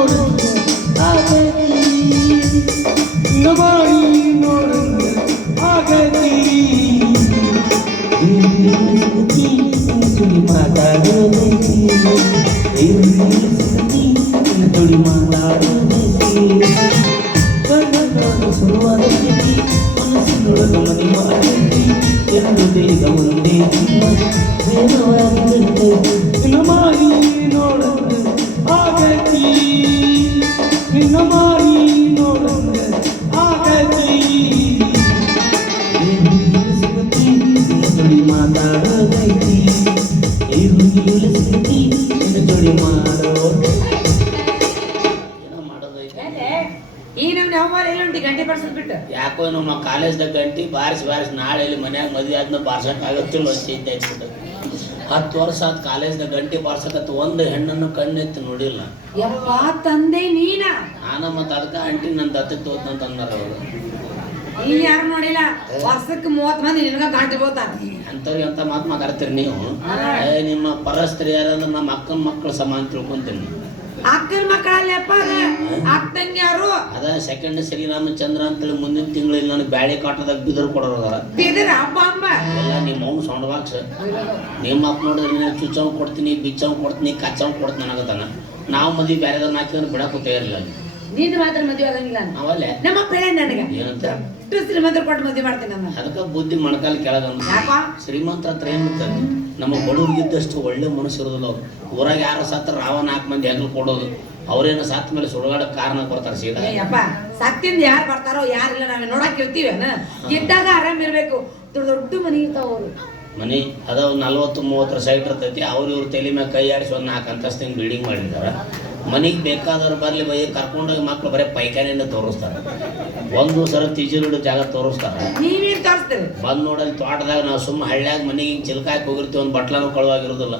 ನೋಡಿದ್ರೆ ಆಗತಿ ನಮಾಯಿ ನೋಡಿದ್ರೆ ಆಗತಿ ತುಳಿ ಮಾತಾಡೋದೈತಿ ತುಳಿ ಮಾತಾಡೋದೈತಿ ಸುರುವಾದೈತಿ ಮನಸ್ಸಿನೊಳಗ ಮನೆ ಮಾಡೈತಿ ಎರಡು ಬೇಗ ಒಂದೇ ನಮಾಯಿ ನೋಡಿದ್ರೆ ಆಗತಿ ನಮಾಯಿ ನೋಡಿದ್ರೆ ಆಗತಿ ಜೋಡಿ ಮಾತಾಡೋದೈತಿ ಜೋಡಿ ಮಾಡೋದೈತಿ ಗಂಟೆ ಬರ್ಸದ್ ಬಿಟ್ಟು ಯಾಕೋ ನಮ್ಮ ಕಾಲೇಜ್ದಾಗ ಗಂಟಿ ಬಾರಿಸಿ ನಾಳೆ ಇಲ್ಲಿ ಮನ್ಯಾಗ ಮದುವೆ ಆದ್ಮೇಲೆ ಬಾರ್ಸಕ್ ಆಗತ್ತಿಲ್ಲ ಚಿಂತೆ ಆಯ್ತು 10 ವರ್ಷ ಆದ ಕಾಲೇಜ್ದಾಗ ಗಂಟಿ ಬಾರ್ಸಕತ್ತ ಒಂದು ಹೆಣ್ಣನ್ನು ಕಣ್ಣೆತ್ತಿ ನೋಡಿಲ್ಲ. ಯಪ್ಪ ತಂದೆ ನೀನ ನಾನು ಮತ್ತೆ ಅದಕ್ಕೆ ಆಂಟಿ ನನ್ನ ದತ್ತಕ್ಕೆ ತೋತಂತ ಅಂದಾರ ಅವರು. ನೀ ಯಾರು ನೋಡಿಲ್ಲ ವರ್ಷಕ್ಕೆ 30 ಮಂದಿ ನಿನಗ ಗಂಟೆ ಬೋತಾರ ಅಂತವ್ರಿಗೆ ಅಂತ ಮಾತು ಮಾತಾಡ್ತೀರಿ ನೀವು. ನಿಮ್ಮ ಪರಸ್ತ್ರೀ ಯಾರಂದ್ರೆ ನಮ್ಮ ಅಕ್ಕನ ಮಕ್ಕಳು ಸಮಾನ ತಿಳ್ಕೊಂತೀನಿ. ಅಕ್ಕನ ಮಕ್ಕಳಲ್ಲಪ್ಪ ಅಕ್ಕಂಗೆ ಯಾರು ಅದ ಸೆಕೆಂಡ್ ಶ್ರೀರಾಮಚಂದ್ರ ಅಂತೇಳಿ ಮುಂದಿನ ತಿಂಗಳಲ್ಲಿ ನನಗೆ ಬ್ಯಾಳೆ ಕಾಟದಾಗ ಬಿದರು ಕೊಡೋರ ಬಿದರ ಹಬ್ಬ ಹಬ್ಬ ಎಲ್ಲ ನಿಮ್ಮ ಅವ್ನು ಸೌಂಡ್ ಬಾಕ್ಸ್ ನಿಮ್ಮ ಅಪ್ಪ ನೋಡಿದ್ರೆ ನೀನು ಚುಚ್ಚವ್ ಕೊಡ್ತೀನಿ ಬಿಚ್ಚವ್ ಕೊಡ್ತೀನಿ ಕಚ್ಚವ್ ಕೊಡ್ತೀನಿ ನನಗತಾನ. ನಾವು ಮದುವೆ ಬೇರೆದನ್ನ ಹಾಕಿದ್ರೆ ಬಿಡಕ್ಕೂ ತಯಾರಿಲ್ಲ. ನೀನು ಮಾತ್ರ ಮದುವೆ ಆಗಂಗಿಲ್ಲ ನಾವಲ್ಲೇ ನಮ್ಮ ಬೆಳೆ ನನಗೆ ಏನಂತ ಶ್ರೀಮಂತರು ಕೊಟ್ಟು ಮದುವೆ ಮಾಡ್ತೀನಿ ನಾನು. ಅದಕ್ಕೆ ಬುದ್ಧಿ ಮಣಕಾಲ ಕೆಳಗಂದು ಶ್ರೀಮಂತರ ಹತ್ರ ಏನಿರ್ತದೆ ನಮ್ಮ ಬಡವ್ರಿಗಿದ್ದಷ್ಟು ಒಳ್ಳೆ ಮನಸ್ಸು ಇರೋದಿಲ್ಲ. ಅವ್ರು ಊರಾಗ ಯಾರು ಸತ್ರ ರಾವ 4 ಮಂದಿ ಹೆಗಲು ಕೊಡೋದು ಅವ್ರೇನು ಸತ್ತ ಮೇಲೆ ಸುಡುಗಾಡಕ್ಕೆ ಕಾರಣ ಕೊಡ್ತಾರೆ ಸೀದಾ. ಅಪ್ಪ ಸತ್ತಿಂದ ಯಾರು ಬರ್ತಾರೋ ಯಾರಿಲ್ಲ ನಾವೇ ನೋಡಕ್ ಇರ್ತೀವಿ ಇದ್ದಾಗ ಆರಾಮ್ ಇರ್ಬೇಕು. ದೊಡ್ಡ ದೊಡ್ಡ ಮನೆ ಇರ್ತಾವ ಅವರು ಮನೆ ಅದ 40-30 ಸೈಟ್ ಇರ್ತೈತಿ. ಇವ್ರ ತಲೆ ಮ್ಯಾಗ ಕೈ ಆಡಿಸಿ ಒಂದು 4 ಅಂತಸ್ತಿನ ಬಿಲ್ಡಿಂಗ್ ಮಾಡಿದ್ದಾರೆ. ಮನೆಗೆ ಬೇಕಾದವ್ರು ಬರ್ಲಿ ಬೈ ಕರ್ಕೊಂಡೋಗಿ ಮಕ್ಳು ಬರೀ ಪೈಖಾನೆಯಿಂದ ತೋರಿಸ್ತಾರೆ. ಒಂದು ಸಲ ತಿಜುರುಡು ಜಾಗ ತೋರಿಸ್ತಾರೆ. ನೀವೇನ್ ತೋರಿಸ್ತೀರಿ ಬಂದು ನೋಡಲ್ಲಿ ತೋಟದಾಗ ನಾವು ಸುಮ್ಮ ಹಳ್ಳ್ಯಾಗ ಮನೆಗೆ ಚಿಲ್ಕಾಯಕ್ಕೆ ಹೋಗಿರ್ತೀವಿ. ಒಂದು ಬಟ್ಲಾನು ಕಳುವಾಗಿರೋದಿಲ್ಲ.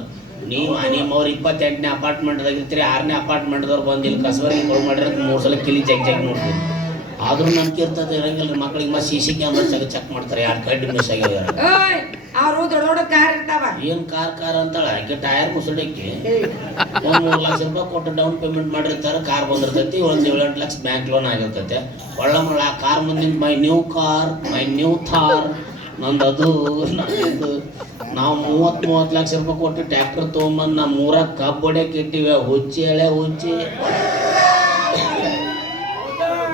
ನೀವು ನಿಮ್ಮವ್ರು 28ನೇ ಅಪಾರ್ಟ್ಮೆಂಟ್ದಾಗ ಇರ್ತೀರಿ. 6ನೇ ಅಪಾರ್ಟ್ಮೆಂಟ್ದವ್ರು ಬಂದು ಇಲ್ಲಿ ಕಸವರಿಗೆ ಕಳು ಮಾಡಿರೋದು 3 ಸಲ ಕಿಲಿ ಜಗ್ ನೋಡ್ತೀವಿ. ಆದ್ರೂ ನನ್ಗೆ ಇರ್ತದೆ ಇರಂಗಿಲ್ಲ. ಮಕ್ಳಿಗೆ ಮತ್ತೆ CC ಕ್ಯಾಮ್ರಾ ಚೆಕ್ ಮಾಡ್ತಾರೆ. 2 ಕಡ್ಡಿ ಮಿಸ್ ಆಗ್ಯಾವ. ಅವ್ರು ದೊಡ್ಡ ದೊಡ್ಡ ಕಾರ್ ಇರ್ತಾವ. ಏನ್ ಕಾರ್ ಅಂತಾಳ ಆಕೆ ಟೈರ್ ಮುಸುಡಕ್ಕೆ 3 ಲಕ್ಷ ರೂಪಾಯಿ ಕೊಟ್ಟು ಡೌನ್ ಪೇಮೆಂಟ್ ಮಾಡಿರ್ತಾರೆ. ಕಾರ್ ಬಂದಿರ್ತೈತಿ. 1-7 ಲಕ್ಷ ಬ್ಯಾಂಕ್ ಲೋನ್ ಆಗಿರ್ತೈತೆ. ಒಳ್ಳೆ ಆ ಕಾರ್ ಮುಂದಿನ ಮೈ ನ್ಯೂ ಥಾರ್ ನಂದದು ನಂದು. ನಾವು 30 ಲಕ್ಷ ರೂಪಾಯಿ ಕೊಟ್ಟು ಟ್ರ್ಯಾಕ್ಟರ್ ತೊಗೊಂಬಂದು ನಮ್ಮ ಊರಾಗ ಕಬ್ಬು ಹೊಡ್ಯಕ್ಕೆ ಇಟ್ಟಿವೆ. ಹುಚ್ಚಿ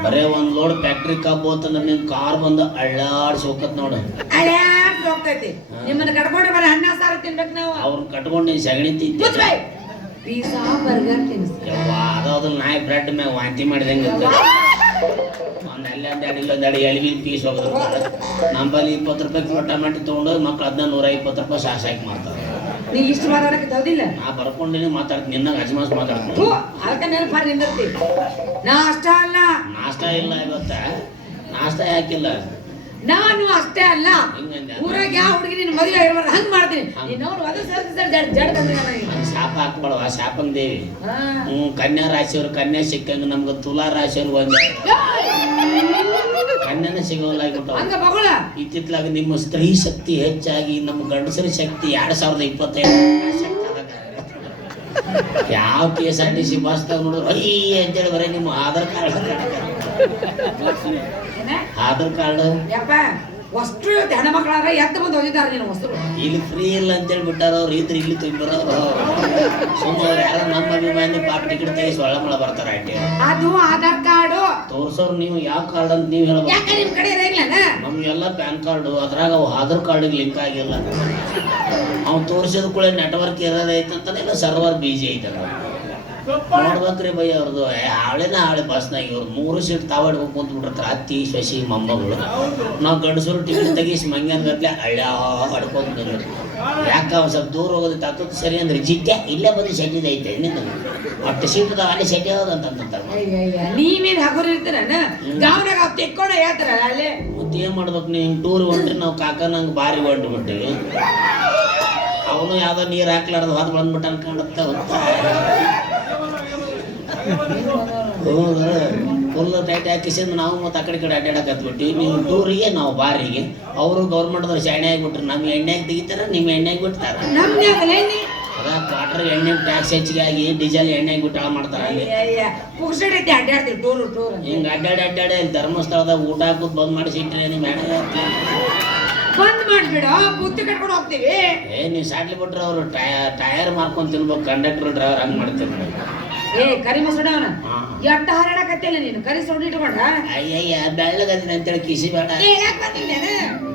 ಬರೇ 1 ಲೋಡ್ ಫ್ಯಾಕ್ಟ್ರಿ ಕಬ್ಬು ಅಂತಂದ್ರೆ ನಿನ್ ಕಾರ್ ಬಂದು ಅಳ್ಳಾಡ್ಸಿ ಹೋಗತ್ ನೋಡು. ಹೋಗ್ತೈತಿ ನಿಮ್ಮನ್ನ ಕಟ್ಕೊಂಡು ಬರೀ ಅನ್ನ ಸಾರು ತಿನ್ಬೇಕು ನಾವು. ಅವ್ರನ್ನ ಕಟ್ಕೊಂಡು ನೀನ್ ಸಗಣಿ ತಿಂತಿ ಪಿಜ್ಜಾ ಬರ್ಗರ್ ತಿನ್ನಿಸ್ತೀವಿ. ಅದಾದ್ರ ನಾಯಿ ಬ್ರೆಡ್ ಮ್ಯಾಗ ವಾಂತಿ ಮಾಡಿದಂಗೆ ಒಂದು ಅಲ್ಲೊಂದು ಎಳ್ವಿನ ಪೀಸ್ ಹೋಗೋದು. ನಮ್ಮಲ್ಲಿ 20 ರೂಪಾಯಿ ಕಿಲೋ ಟಮಾಟಿ ತೊಗೊಂಡು ಮಕ್ಳು 120 ರೂಪಾಯಿ ಸಾಸ್ ಹಾಕಿ ಮಾಡ್ತಾರೆ. ನೀ ಇಷ್ಟು ಮಾತಾಡಕ್ಕೆ ಹೌದಿಲ್ಲ. ನಾ ಬರ್ಕೊಂಡಿನಿ ಮಾತಾಡ್ತೀನಿ. ನಿನ್ನಾಗ ಅಜಮಾಸ್ ಮಾತಾಡ್ತೀನಿ. ಅದಕ್ಕೆ ನೆನಪಾರ ನಿಂದಿರ್ತಿ. ನಾಷ್ಟ ಅಲ್ಲ ನಾಷ್ಟ ಇಲ್ಲ ಇವತ್ತ. ನಾಷ್ಟ ಯಾಕಿಲ್ಲ ನಾನು ಅಷ್ಟೇ ಅಲ್ಲ ಊರಾಗ ಯಾವ ಹುಡುಗಿ ನಿನ್ನ ಮದುವೆ ಆಗಿರ್ಬಾರ್ದು ಹಂಗ್ ಮಾಡ್ತೀನಿ. ಶಾಪ ಹಾಕ್ಬಾಳವ ಶಾಪನ್ ದೇವಿ. ಕನ್ಯಾ ರಾಶಿಯವ್ರು ಕನ್ಯಾ ಸಿಕ್ಕಂಗ ನಮ್ಗೆ ತುಲಾ ರಾಶಿಯವ್ರು ಒಂದೇ ಕನ್ಯಾನ ಸಿಗೋಲ್ಲ ಆಗ್ಬಿಟ್ಟು. ಇತ್ತಿತ್ಲಾಗ ನಿಮ್ಮ ಸ್ತ್ರೀ ಶಕ್ತಿ ಹೆಚ್ಚಾಗಿ ನಮ್ಮ ಗಂಡಸರ ಶಕ್ತಿ 2025 ಯಾವ KSRTC ಬಸ್ದಾಗ ನೋಡಿದ್ರು ಅಯ್ಯ ಅಂತೇಳಿ ಬರೀ ನಿಮ್ಮ ಆಧಾರ್ ಕಾರ್ಡ್ ಅಷ್ಟು ಹೆಣ್ಮಕ್ಳಾದ್ರೆ ಎದ್ದು ಬಂದು ಹೋಗಿದ್ದಾರೆ ನೀನು ವಸ್ತು. ಇಲ್ಲಿ ಫ್ರೀ ಇಲ್ಲ ಅಂತೇಳಿ ಬಿಟ್ಟಾರ ಅವ್ರು. ಇದ್ರೆ ಇಲ್ಲಿ ತುಂಬಿರೋರು ಸುಮ್ಮನೆ ಯಾರು ನಮ್ಮ ಅಭಿಮಾನಿ ಪಾಪ ಟಿಕೆಟ್ ತೆಗಿಸಿ ಒಳಮಳ ಬರ್ತಾರ. ಅದು ಆಧಾರ್ ಕಾರ್ಡ್ ತೋರ್ಸೋರು ನೀವು ಯಾವ ಕಾರ್ಡ್ ಅಂತ ನೀವು ಹೇಳ್ಬೇಕು. ಯಾಕೆ ನಿಮ್ ಕಡೆ ಇರಂಗಿಲ್ಲ? ನಮ್ಗೆಲ್ಲ ಪ್ಯಾನ್ ಕಾರ್ಡು ಅದ್ರಾಗ ಅವು ಆಧಾರ್ ಕಾರ್ಡಿಗೆ ಲಿಂಕ್ ಆಗಿಲ್ಲ. ಅವ್ನು ತೋರಿಸಿದ ಕೂಡ ನೆಟ್ವರ್ಕ್ ಇರೋದೈತೆ ಅಂತಾನೆ ಸರ್ವರ್ ಬಿಜಿ ಐತಲ್ಲ. ನೋಡ್ಬೇಕ್ರಿ ಬೈ ಅವ್ರದ್ದು ಹಾಳೆ ಬಸ್ನಾಗ ಇವ್ರು 3 ಸೀಟ್ ತಾವಾಡ್ಬೇಕು ಕುಂತ ಬಿಟ್ಟಿರ್ತಾರೆ. ಅತ್ತಿ ಶಶಿ ಮೊಮ್ಮಗಳು. ನಾವು ಗಂಡಸರು ಟಿಕೆಟ್ ತೆಗಿಸಿ ಮಂಗ್ಯಾನ್ ಗಟ್ಲೆ ಹಡ್ಕೊಂಡು ಬಂದಿರ್ತೀವಿ. ಯಾಕ ಒಂದು ಸ್ವಲ್ಪ ದೂರ ಹೋಗೋದು ತತ್ತದ ಸರಿ ಅಂದ್ರೆ ಜಿಟ್ಟೆ ಇಲ್ಲೇ ಬಂದು ಸೆಟ್ಟಿದ ಐತೆ ನಿಂದ ಒಟ್ಟು ಸೀಟದ ಅಲ್ಲಿ ಸೆಟ್ಟಿ ಹೋದಂತಾರೆ. ನೀವೇನು ಹಗುರ ಇರ್ತೀರ ಗಾವನಾಗ ತೆಕ್ಕೊಂಡ ಹೇಳ್ತಾರ ಅಲ್ಲೇ. ಮತ್ತೆ ಏನ್ ಮಾಡ್ಬೇಕು ನೀವು ಟೂರ್ ಹೊಂಟ್ರಿ. ನಾವು ಕಾಕ ನಂಗೆ ಬಾರಿ ಹೊಂಟು ಬಿಟ್ಟಿವಿ. ಅವನು ಯಾವ್ದೋ ನೀರು ಹಾಕ್ಲಾರ್ದು ಹೊತ್ತು ಬಂದ್ಬಿಟ್ಟ ಅನ್ಕೊಂಡತ್ತ ಫುಲ್ ಟೈಟ್ ಹಾಕಿಸಿಂದ ನಾವು ಮತ್ತೆ ಆ ಕಡೆ ಅಡ್ಡಾಡಕತ್ಬಿಟ್ಟು ನೀವು ಟೂರಿಗೆ ನಾವು ಬಾರಿಗೆ. ಅವರು ಗೌರ್ಮೆಂಟ್ದವ್ರು ಶಾಣೆ ಆಗಿಬಿಟ್ರು. ನಮ್ಮ ಎಣ್ಣೆಗೆ ತೆಗಿತಾರ ನಿಮ್ಮ ಎಣ್ಣೆಗೆ ಬಿಡ್ತಾರ. ಅದ ಕ್ವಾರ್ಟರ್ ಟ್ರ್ಯಾಕ್ಟರ್ ಎಣ್ಣೆ ಟ್ಯಾಕ್ಸ್ ಹೆಚ್ಚಿಗೆ ಆಗಿ ಡೀಸೆಲ್ ಎಣ್ಣೆ ಬಿಟ್ಟು ಹಾಳು ಮಾಡ್ತಾರ ಅಲ್ಲಿ ಪುಕ್ಸಡ್ ಐತಿ ಅಡ್ಡಾಡ್ತೀವಿ ಟೂರ್ ಹಿಂಗೆ ಅಡ್ಡಾಡಿ ಅಲ್ಲಿ ಧರ್ಮಸ್ಥಳದಾಗ ಊಟ ಹಾಕೋದು ಬಂದ್ ಮಾಡಿ ಸಿಟ್ರಿ ನೀವು ಬೇಡ ಬಂದ್ ಮಾಡ್ಬಿಡ ಬುತ್ತಿ ಕಟ್ಕೊಂಡು ಹೋಗ್ತೀವಿ. ನೀವು ಸಾಟ್ಲಿ ಬಿಟ್ರೆ ಅವರು ಟಯರ್ ಮಾರ್ಕೊಂಡು ತಿನ್ಬೇಕು ಕಂಡಕ್ಟರ್ ಡ್ರೈವರ್ ಹಂಗೆ ಮಾಡ್ತೀರಿ ನೋಡಿ. ಕರಿ ಮೊಸಡ ಅವನ ಎಟ್ಟ ಹಾರಾಡಕತ್ತಿಲ್ಲ ನೀನು ಕರಿ ಸೊಂಡು ಇಟ್ಕೊಂಡ ಅಯ್ಯಯ್ಯ ಬೆಳ್ಳಗದಿನ ಅಂತೇಳಿ ಕಿಸಿ ಬೇಡ.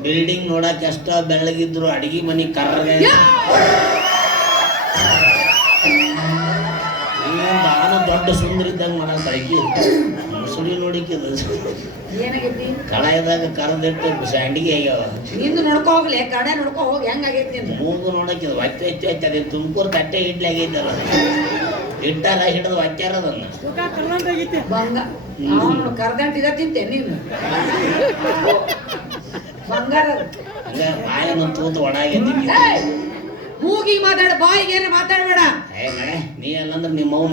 ಬಿಲ್ಡಿಂಗ್ ನೋಡಕ್ ಎಷ್ಟ ಬೆಳ್ಳಗಿದ್ರು ಅಡಿಗೆ ಮನಿ ಕರ್ರಗೆ ನಾನು ದೊಡ್ಡ ಸುಂದರ ಇದ್ದಂಗ ಮಾಡಕ್ಕೆ ಮುಸುಡಿ ನೋಡಿಕ್ಕಿದ ಏನಾಗೈತಿ ಕಳಯದಾಗ ಕರದಿಟ್ಟು ಸಂಡಿಗೆ ಆಗ್ಯಾವ. ನಿಂದು ನೋಡ್ಕೊ ಹೋಗ್ಲಿ ಕಡೆ ನೋಡ್ಕೊ ಹೋಗಿ ಹೆಂಗಾಗೈತಿ ಅಂತ ಮೂಗು ನೋಡಕ್ಕಿದ ಒತ್ತೆ ಅದೇ ತುಮಕೂರು ತಟ್ಟೆ ಇಡ್ಲಿ ಆಗೈತಲ್ಲ ಇಟ್ಟಾರ ಹಿಡಿದು ಒತ್ತಾರ ಅದನ್ನ ಬಂಗ ಅವನು ಕರ್ದಂಟ ಇದ ತಿಂತೆ ನೀನು ಬಂಗಾರ ಹಂಗ ಬಾಯನ್ನು ತೂತು ಒಣಾಗೈತಿ. ಮೂಗಿಗೆ ಮಾತಾಡ ಬಾಯಿಗೆ ಏನ ಮಾತಾಡಬೇಡ. ನೀ ಅಲ್ಲಂದ್ರೆ ನಿಮ್ಮ ಮೌನ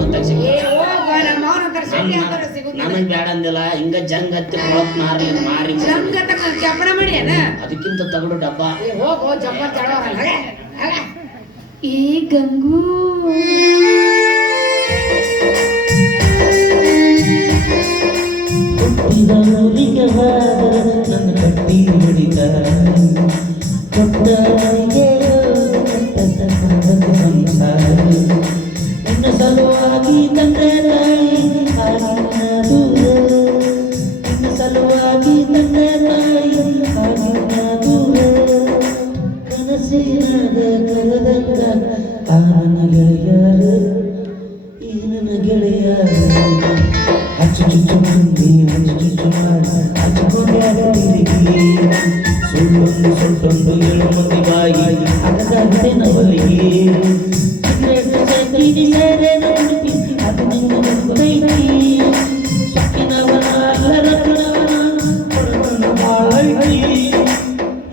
ನನಗ್ ಬೇಡ ಅಂದಿಲ್ಲ ಹಿಂಗ ಜಂಗ್ ಹತ್ತಿ ಕೊಳಕ್ ಮಾರಿ ಚಪ್ಪಡ ಮಾಡಿ ಅದಕ್ಕಿಂತ ತಗಡು ಡಬ್ಬ ಹೋಗೋ ಜಪ್ಪ ಈ ಗಂಗು ನನ್ನ ಕಟ್ಟಿ ಹೊಡಿತ ನಿನ್ನ ಸಲುವಾಗಿ ತಂದೆ ತಾಯಿ ಆಗಿನ ದೂರ ನಿನ್ನ ಸಲುವಾಗಿ ತಂದೆ ತಾಯಿ ಆಗಿನ ದೂರ ಕನಸಿನಾಗ ಕರೆದಂಗ ಆ ನನ್ನ ಗೆಳೆಯರ ಈ ನನ್ನ ಗೆಳೆಯರ ಹಚ್ಚು ಚುಚ್ಚು ಮಂದಿ ಹಚ್ಚು ಚುಚ್ಚು ಮಾಡಿ ಹಚ್ಚಿಕೊಂಡೆ ಸುಳ್ಳೊಂದು ಸೊಟ್ಟೊಂದು 7 ಮಂದಿ ಬಾಯಿ ಅಗದಾಗಿದೆ ನವಲಿಗೆ ಸಿಗರೇಟ್ ಸೇರಿ ಸೇರೆ ನೋಡ್ತಿ ಅದು ನಿನ್ನ ಗೊತ್ತೈತಿ ಸೊಕ್ಕಿನವನ ಅಲ್ಲರಕ್ಕನವನ ಹೊರಗಣ್ಣು ಬಾಳೈತಿ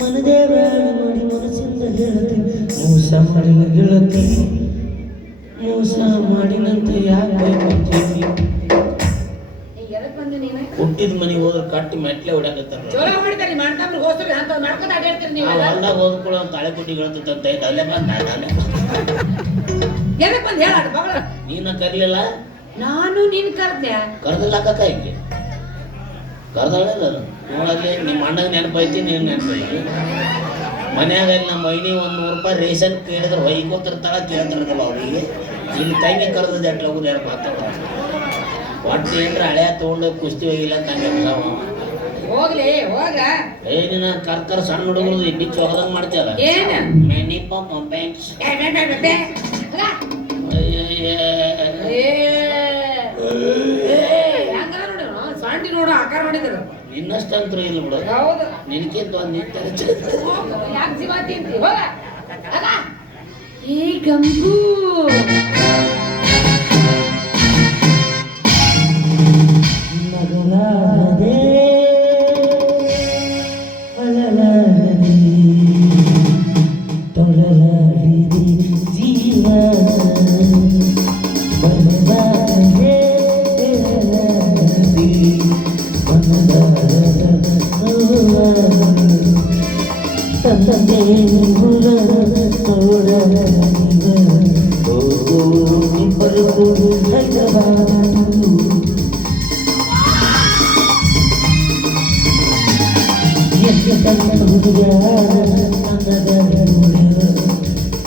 ಮನದೇವ ನೋಡಿ ಮನಸ್ಸಿಂದ ಹೇಳತಿ ಮೋಸ ಮಾಡಿನ ಗೆಳತಿ ಮೋಸ ಮಾಡಿನಂತ ಯಾಕೆ ಗೊತ್ತೈತಿ ಹುಟ್ಟಿದ ಮನೆಗೆ ಹೋದ್ರೆ ಕಟ್ಟಿ ಮೆಟ್ಲೆ ಹೊಡ್ಯಾಕತ್ತಾರ. ಹೊಲ್ದಾಗ ಹೋದ್ಕೊಳ್ಳೋ ತಾಳೆ ಕುಟ್ಟಿ ಹೇಳ್ತಂತ ಅಲ್ಲೇ ಬಂದ ನೀನ ಕರ್ಲಿಲ್ಲ ನಾನು ನೀನ್ ಕರ್ದೆ ಕರ್ದಿಲ್ಲ ಅಕ್ಕ ಈಕೆ ಕರ್ದಳಿಲ್ಲ ನೋಡಲ್ಲಿ ನಿಮ್ಮ ಅಣ್ಣಗೆ ನೆನಪೈತಿ ನೀನು ನೆನಪೈತಿ ಮನ್ಯಾಗ ನಮ್ಮ ಮೈನಿ 100 ರೂಪಾಯಿ ರೇಷನ್ ಕೇಳಿದ್ರೆ ಹೊಯ್ಕೋತಿರ್ತಾಳ ಕೇಳ್ತಿರ್ತಾವ ಅವ್ರಿಗೆ ಇಲ್ಲಿ ತಂಗಿ ಕರೆದ ಎಟ್ಲಾಗುದು ಯಾರು ಮಾತಾಡ ಒಟ್ಟು ಏನ್ರ ಹಳೆಯ ತಗೊಂಡು ಕುಸ್ತಿ ಹೋಗಿಲ್ಲ ಅಂತ ನಂಗೆ ಹೋಗ್ಲಿ ಹೋಗ ಏನಿನ ಕರ್ಕರ್ ಸಣ್ಣ ಹುಡುಗರು ಬಿಚ್ಚು ಹೋಗದಂಗ ಮಾಡ್ತೀಯಲ್ಲ ಏನ ಮೆನಿ ಪಂಪ್ಸ್ ಸಾಂಡಿ ನೋಡು ಆಕಾರ ಮಾಡಿದ್ರು ಇನ್ನಷ್ಟಂತೂ ಇಲ್ಲ ಬಿಡು ಹೌದು ನಿನ್ಕಿಂತ ಒಂದು ನಿಂತಾರೆ ಯಾಕೆ ಜೀವ ತಿಂತಿ ಹೋಗ ಏ ಗಂಗು ಮಗಲಾಗದೆ ಅಳಲಾಗದೆ ತೊಳಲಾಗದೆ ಜೀವ ಬಲವಾಗದೆ ಹೇಳಲಾಗದೆ ಮನದಾರದ ನೋವ ತಂದೆ ಹುಲ ನೋಡಲಾಗಿವ ಹೋಗೋ ಇಬ್ಬರು ಹೈದರಾಬಾದ್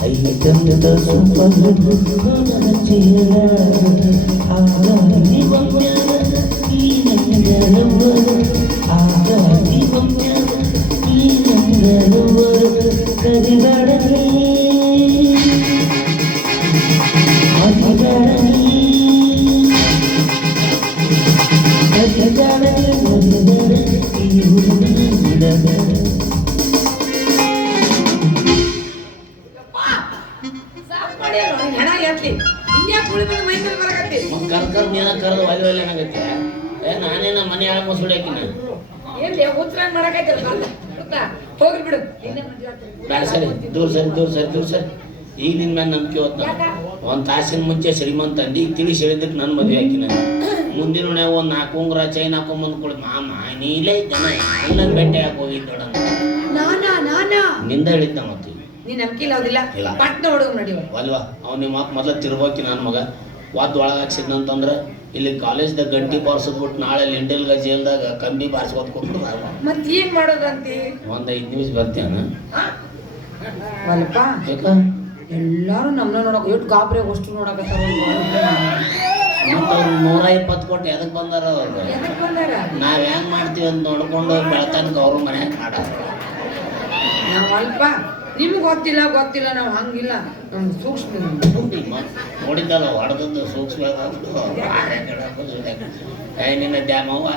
ಐಕಂದ ಸುಂಪಲು ಚೀಲ ಆಗಾದಿ ಬಂದ್ಯಾರ ಈ ನಂಗಲವರು ಆಗಾದಿ ಬಂದ್ಯಾರ ಈ ನಂಗಲವರು ಕರಿಗಾಡಲಿ ಮರಿಗಾಡಲಿ ಕರಿಗಾಡಲಿ ಮರಿಗಾಡ ಈ ಹುಡುಗನ ಬಿಡದ ಕರ್ಕರ್ ನೀನ ಕರೆದು ಒಲೆ ಒಲೆ ಏನಾಗತ್ತೆ ನಾನೇನ ಮನೆ ಹಾಳು ಮೊಸರು ಹಾಕಿನ ಹೋಗ್ಲಿ ಬಿಡು ಬೇಡ ಸರಿ ದೂರ ಸರಿ ಈಗ ನಿನ್ ಮೇಲೆ ನಂಬಿಕೆ ಹೋದ ಒಂದ್ ತಾಸಿನ ಮುಂಚೆ ಶ್ರೀಮಂತ ಅಂದಿ ಈಗ ತಿಳಿಸಿ ಹೇಳಿದ್ದಕ್ಕೆ ನನ್ನ ಮದುವೆ ಹಾಕಿನ ಮುಂದಿನ ನೋಡ್ಯಾಗ ಒಂದ್ 4 ಉಂಗುರ ಚೈನ್ ಹಾಕೊಂಡ್ ಕೊಡ್ ಮಾಮ ನೀಲೇ ಜನ ಎಲ್ಲ ಬೆಟ್ಟೆ ಹಾಕಿ ಹೋಗಿದ್ ನೋಡ ನಿಂದ ಹೇಳಿದ್ದ ಮತ್ತೆ ನೀ ನಂಬಿಕೆ ಇಲ್ಲ ಹೌದಿಲ್ಲ ಇಲ್ಲ. ಪಟ್ನ ಹುಡುಗ ನಡಿವ ಅಲ್ವಾ ಅವ್ನು ನಿಮ್ಮ ಮೊದಲ ತಿರ್ಬೋಕಿ ನನ್ನ ಮಗ ವಾದ್ ಒಳಗೆ ಹಾಕ್ಸಿದ್ನಂತಂದ್ರೆ ಇಲ್ಲಿ ಕಾಲೇಜ್ದಾಗ ಗಂಟಿ ಬಾರಿಸ್ಬಿಟ್ಟು ನಾಳೆ ಲಿಂಡಲ್ಗ ಜೈಲ್ದಾಗ ಕಂಬಿ ಬಾರಿಸ್ಕೊತ ಕೊಟ್ಟು ಮತ್ ಏನ್ ಮಾಡೋದಂತಿ ಒಂದು 5 ನಿಮಿಷ ಬರ್ತೀಯನ ವಲ್ಪ ಯಾಕ ಎಲ್ಲಾರು ನಮ್ನ ನೋಡಕ್ ಎಷ್ಟು ಗಾಬ್ರಿ ಅಷ್ಟು ನೋಡಕತ್ತಾರ ಮತ್ತು ಅವ್ರು 120 ಕೋಟಿ ಎದಕ್ಕೆ ಬಂದಾರ ಅವ್ರು ಎದಕ್ ಬಂದಾರ ನಾವ್ ಹೆಂಗ್ ಮಾಡ್ತೀವಿ ಅಂತ ನೋಡ್ಕೊಂಡು ಬೆಳತನಕ ಅವ್ರ ಮನ್ಯಾಗ ಮಾಡಾರ ನಾವ್ ಅಲ್ಪ ನಿಮ್ಗೆ ಗೊತ್ತಿಲ್ಲ ನಾವ್ ಹಂಗಿಲ್ಲ ನಮ್ಗೆ ಸೂಕ್ಷ್ಮ ನೋಡಿದ್ದಲ್ಲ ಹೊಡೆದದ್ದು ಸೂಕ್ಷ್ಮ ನಿನ್ನ ದ್ಯಾಮವ್ವ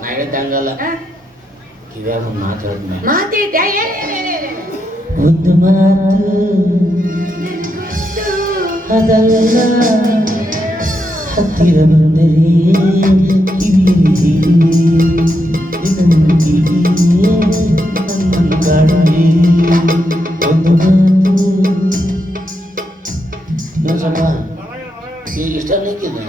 ನಾ ಹೇಳಿದ್ದಂಗಲ್ಲ ಕಿವ್ಯಾಗ ಒಂದು ಮಾತು ಹೇಳ್ತೀನಿ ಮಾತೈತೆ ಒಂದು ಮಾತು ಅದಲ್ಲ ಹತ್ತಿರ ಬಂದರೆ ಕಿವಿಯಲ್ಲಿ ನನ್ನನ್ನು ಕಾಡಲಿ ಒಂದು ಮಾತು ಸ್ವಲ್ಪ ಈಗ ಇಷ್ಟ ನಿಕ್ಕಿದ್ದೆ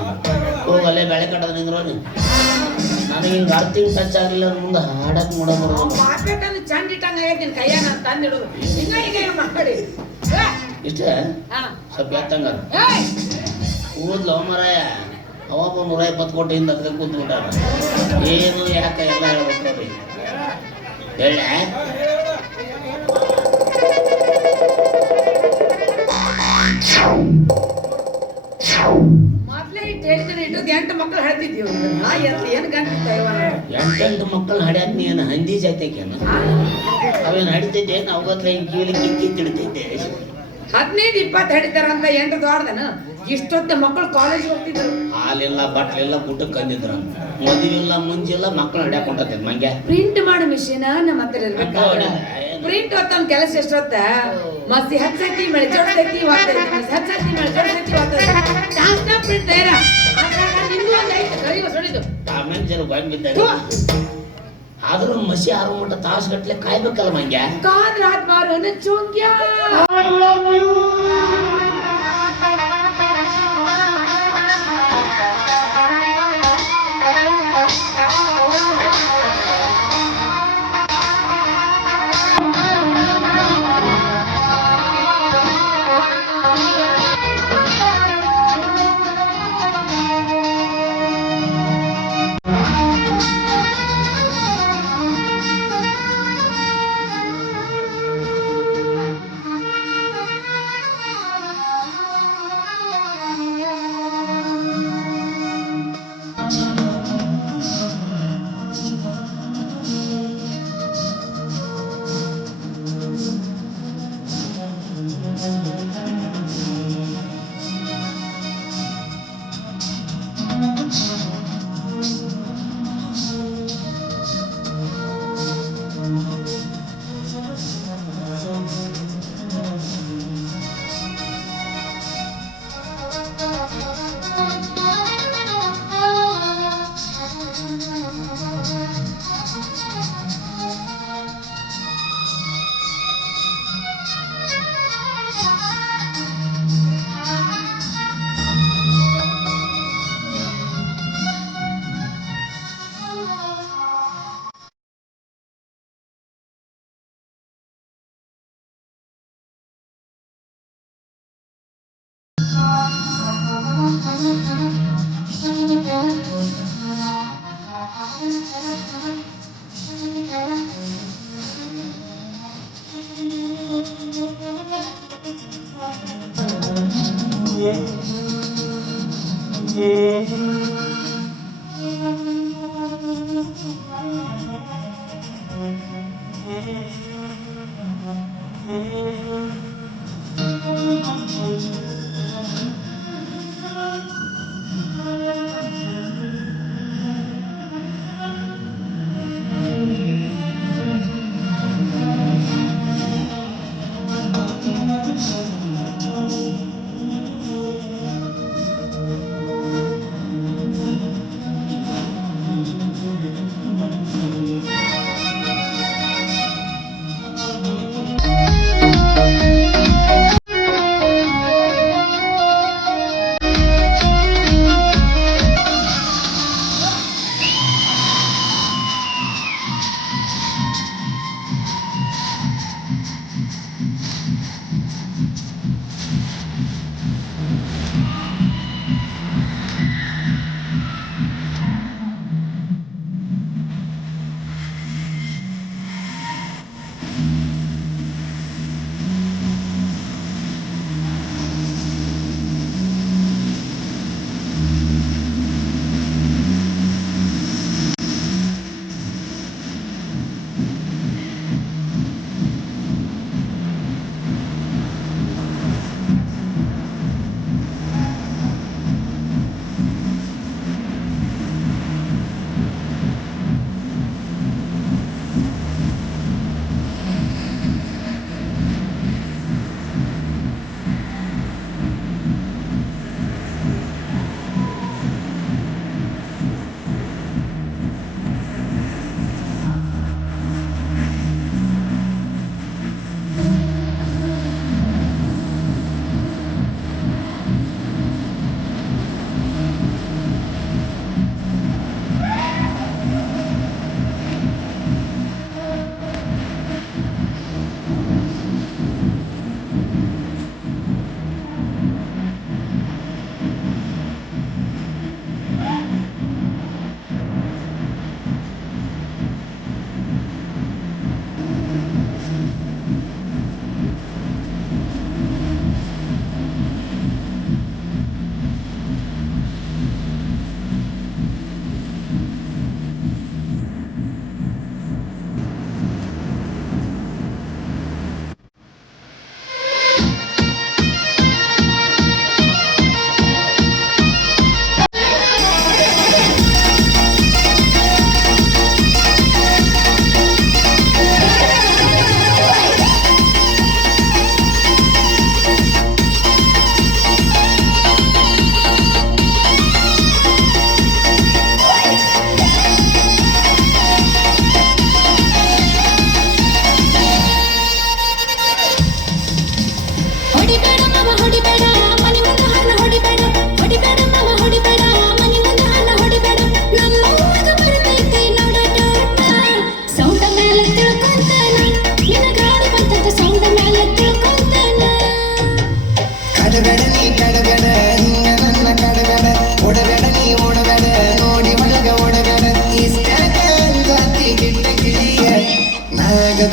ಹೋಗಲ್ಲೇ ಬೆಳೆ ಕಟ್ಟದ ನಿಂದ್ರು ನನಗೆ ಹಿಂಗೆ ಅರ್ತಿಂಗ್ ಟಚ್ ಆಗಲಿಲ್ಲ ಮುಂದೆ ಹಾಡಕ್ಕೆ ನೋಡೋದು ಮಾತಾಡೋದು ಚಂದ ಇಟ್ಟಂಗ ಹೇಳ್ತೀನಿ ಕೈಯ ನಾನು ತಂದಿಡುದು ಹಿಂಗ ಮಾಡಿ ಇಷ್ಟ ಸ್ವಲ್ಪ ಎತ್ತಂಗಾರ ಕೂದ್ಲು ಮರಾಯ ಅವಾಗ 120 ಕೋಟಿಯಿಂದ ಅದಕ್ಕೆ ಕೂತ್ಬಿಟ್ಟಾರ ಏನು ಯಾಕೆ ಎಲ್ಲ ಹೇಳ್ಬೇಕ್ರಿ ಹೇಳ ಮೊದ್ಲೇ ಇಟ್ಟು ಹೇಳ್ತೀನಿ ಇಟ್ಟದ್ 8 ಮಕ್ಕಳು ಹೇಳ್ತಿದ್ದೀವಿ ಏನು ಗಂಟೆ 8 ಮಕ್ಕಳು ಹಡ್ಯಾಕ ನೀನು ಹಂದಿ ಜಾತಿಕೇನ ಅವೇನು ಹಡಿತಿದ್ದೆ ಅವಗತ್ರ ಹಿಂಗೆ ಕಿವಿಲಿ ಕಿಕ್ಕಿ ತಿಡ್ತಿದ್ದೆ 15-20 ಹಿಡಿತಾರ ಅಂತ 8 ದೊಡ್ಡದನ ಇಷ್ಟೊತ್ತ ಮಕ್ಕಳು ಕಾಲೇಜ್ ಹೋಗ್ತಿದ್ರು ಹಾಲಿಲ್ಲ ಬಟ್ಲಿಲ್ಲ ಊಟಕ್ಕೆ ಕಂದಿದ್ರ ಮದುವಿಲ್ಲ ಮುಂಜಿಲ್ಲ ಮಕ್ಕಳು ಹಡ್ಯಾಕೊಂಡತ್ತೆ ಮಂಗ್ಯ ಪ್ರಿಂಟ್ ಮಾಡೋ ಮಿಷಿನ್ ನಮ್ಮ ಹತ್ರ ಇರ್ಬೇಕಾದ್ರೆ ಪ್ರಿಂಟ್ ಹೊತ್ತನ ಕೆಲಸ ಎಷ್ಟೊತ್ತ ಮಸ್ತಿ ಹಚ್ಚೈತಿ ಮಳೆ ಜೋಡ್ಸೈತಿ ಹಚ್ಚೈತಿ ಮಳೆ ಜೋಡ್ಸೈತಿ ಜಾಸ್ತಿ ಪ್ರಿಂಟ್ ತಯಾರ ನಿಮ್ದು ಒಂದು ಐತೆ ಕರಿಯೋ ಸುಳಿದು ಆಮೇಲೆ ಜರ ಬಾಯ್ ಬಿದ್ದಾಗ ಆದ್ರೂ ಮಸಿ 6 ಮಟ್ಟ ತಾಸು ಗಟ್ಲೆ ಕಾಯ್ಬೇಕಲ್ಲ ಮಂಗ್ಯ ಕಾದ್ರ ಆತ್ಮಾರು ಚೋಂಗ್ಯ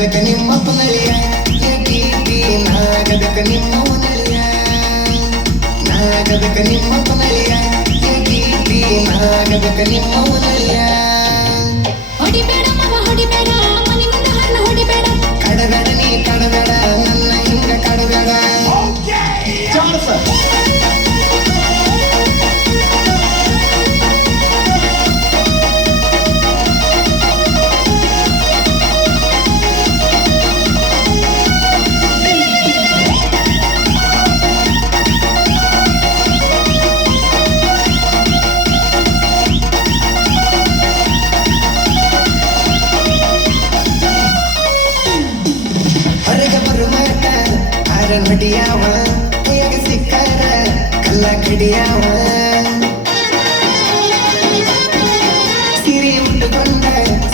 ನಾಗದಕ ನಿಮ್ಮ ಪನಳಿಯ ನಾಗದಕ ನಿಮ್ಮ ಮನಳಿಯ ನಾಗದಕ ನಿಮ್ಮ ಪನಳಿಯ ನಾಗದಕ ನಿಮ್ಮ ಮನಳಿಯ ಹೊಡಿಬೇಡ ಮಗ ಹೊಡಿಬೇಡ ಮನಿ ಮುಂದೆ ಹಲ್ಲ ಹೊಡಿಬೇಡ ಕಡಬೇಡ ನೀ ಕಡಬೇಡ ನನ್ನ ಹಿಂಗ ಕಡಬೇಡ ಹೊರಗೆ ಬರು ಮಾಟ ಆರನ್ ಹೊಡಿಯಾವ ಕೈಯಾಗ ಸಿಕ್ಕಾರ ಕಲ್ಲ ಕಡಿಯಾವ ಸಿರಿ ಉಟ್ಟುಕೊಂಡ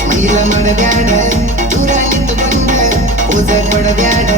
ಮೈಲ ಮಾಡಬ್ಯಾಡ ದೂರ ನಿಂತುಕೊಂಡ ಪೂಜೆ ಕೊಡಬ್ಯಾಡ